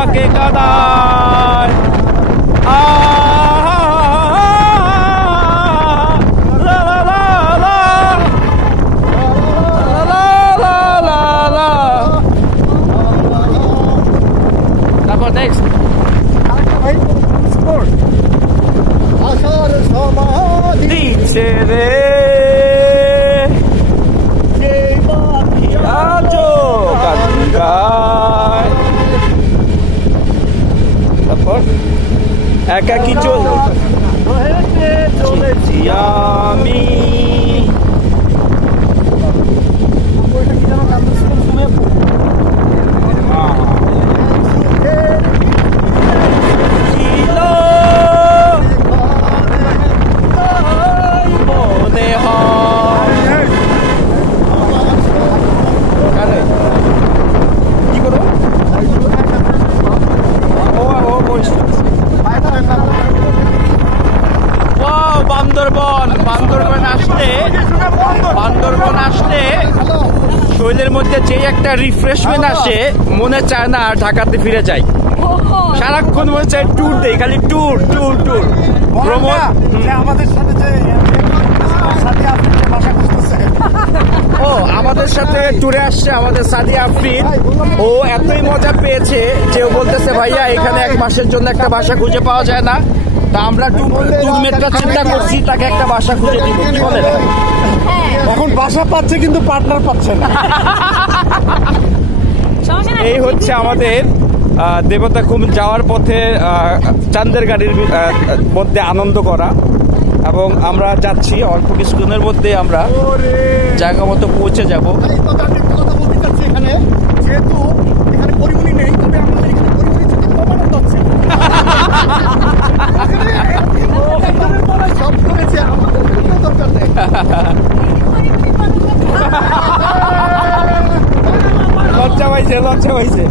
আমাকে কাঁদায়। তারপর নেক্সট দিচ্ছে রে তারপর একাকি চলেছি আমি। বান্দরবন আসলে শরীরের মধ্যে যে একটা রিফ্রেশমেন্ট আসে, মনে চায় না আর ঢাকাতে ফিরে যাই। সারাক্ষণ মনে চায় ট্যুর দেই, খালি ট্যুর ট্যুর ট্যুর ভ্রমণ। আমাদের সাথে ট্যুরে আসছে আমাদের সাদিয়া আফরিন। ও এতই মজা পেয়েছে যে ও বলতেছে ভাইয়া এখানে 1 মাসের জন্য একটা বাসা খুঁজে পাওয়া যায় না। তা আমরা ট্যুরমেটটা চিন্তা করছি তাকে একটা বাসা খুঁজে দিব। কি বলেন? এখন বাসা পাচ্ছে কিন্তু পার্টনার পাচ্ছে না। এই হচ্ছে আমাদের দেবতাখুম যাওয়ার পথে চাঁদের গাড়ির মধ্যে আনন্দ করা। এবং আমরা যাচ্ছি অল্প কিছুক্ষণের মধ্যে আমরা জায়গা মতো পৌঁছে যাব। এখানে যেহেতু এখানে পরিমণি নেই, তবে আমাদের এখানে পরিমণি থেকে কমানো যাচ্ছে। সব করেছে আমাদের দরকার নেই। লজ্জা পাইছে।